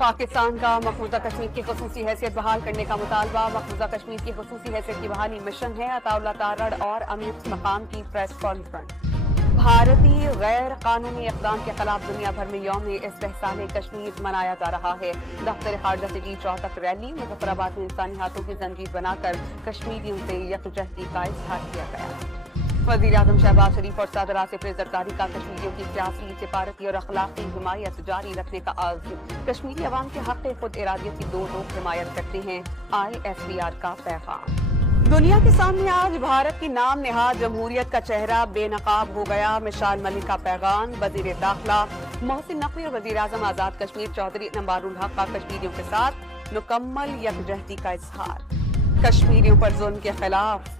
पाकिस्तान का मकबूजा कश्मीर की खसूसी हैसियत बहाल करने का मुतालबा। मकबूजा कश्मीर की खसूसी हैसियत की बहाली मिशन है। अताउल्लाह तारड़ और अमीर मकाम की प्रेस कॉन्फ्रेंस। भारतीय गैर कानूनी इक़दाम के खिलाफ दुनिया भर में यौम इस्तेहसाल कश्मीर मनाया जा रहा है। दफ्तर खारजा से की चौतक रैली। मुजफ्फराबाद में इंसानी हाथों की जंजीर बनाकर कश्मीरियों से यकजहती का इजहार किया गया। वज़ीर-ए-आज़म शहबाज शरीफ और सदर आसिफ ज़रदारी का कश्मीरियों की सियासी, सिफारती और अखलाकी हिमायत जारी रखने का आज़म। कश्मीरी अवाम के हक़ खुद इरादियत की दो लोग हिमायत करते हैं। ISBR का पैगाम। दुनिया के सामने आज भारत की नाम निहाद जमहूरियत का चेहरा बेनकाब हो गया। मिसाल मलिक का पैगाम। वज़ीर दाखिला मोहसिन नकवी और वज़ीर-ए-आज़म आज़ाद कश्मीर चौधरी नबारुल हक का कश्मीरियों के साथ मुकम्मल यकजहती का इजहार। कश्मीरियों पर जुल्म के खिलाफ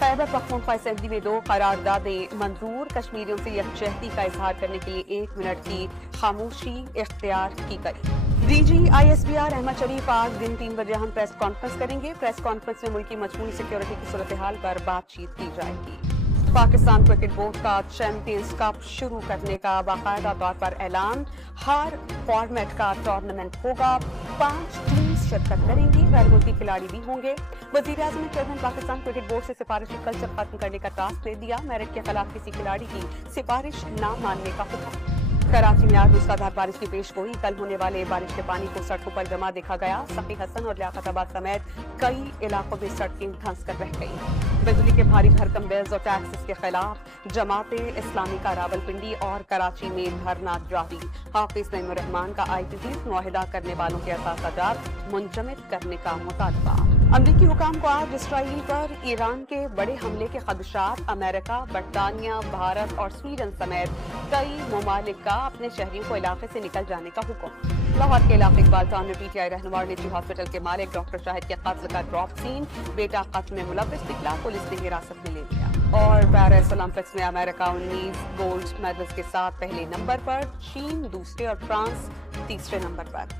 खैबर पख्तूनख्वा असेंबली में 2 करारदादें मंजूर। कश्मीरियों से यकजहती का इजहार करने के लिए 1 मिनट की खामोशी इख्तियार की गई। DG ISBR अहमद शरीफ आज दिन 3 बजे हम प्रेस कॉन्फ्रेंस करेंगे। प्रेस कॉन्फ्रेंस में मुल्क की मजमूई सिक्योरिटी की सूरत हाल पर बातचीत की जाएगी। पाकिस्तान क्रिकेट बोर्ड का चैंपियंस कप शुरू करने का बाकायदा तौर पर ऐलान। हर फॉर्मेट का टूर्नामेंट होगा। 5 टीम्स शिरकत करेंगी। गैर मुल्की खिलाड़ी भी होंगे। वज़ीर-ए-आज़म ने चेयरमैन पाकिस्तान क्रिकेट बोर्ड से सिफारिशी कल्चर खत्म करने का टास्क दे दिया। मेरिट के खिलाफ किसी खिलाड़ी की सिफारिश न मानने का हुक्म। कराची में आज मूसलाधार बारिश की पेशगोई। कल होने वाले बारिश के पानी को सड़कों पर जमा देखा गया। सखी हसन और लियाकताबाद समेत कई इलाकों में सड़कें धंस कर रह गई। बिजली के भारी भरकम बिल्स और टैक्सेस के खिलाफ जमाते इस्लामी का रावलपिंडी और कराची में धरना जारी। हाफिज नईमुर्रहमान का IPPs मुआहिदा करने वालों के असासाजात मुंजमद करने का मुतालबा। अमरीकी हुकाम को आज इसराइल पर ईरान के बड़े हमले के खदशात। अमेरिका, बरतानिया, भारत और स्वीडन समेत कई ममालिक का अपने शहरियों को इलाके से निकल जाने का हुक्म। लाहौर के इलाके इकबाल टाउन में PTI रहनुमा और निजी हॉस्पिटल के मालिक डॉक्टर शाहिद के कत्ल का ड्रॉप सीन। बेटा कत्ल में मुलव्विस निकला, पुलिस ने हिरासत में ले लिया। और पैरिस ओलंपिक्स में अमेरिका 19 गोल्ड मेडल्स के साथ पहले नंबर पर, चीन दूसरे और फ्रांस तीसरे नंबर पर।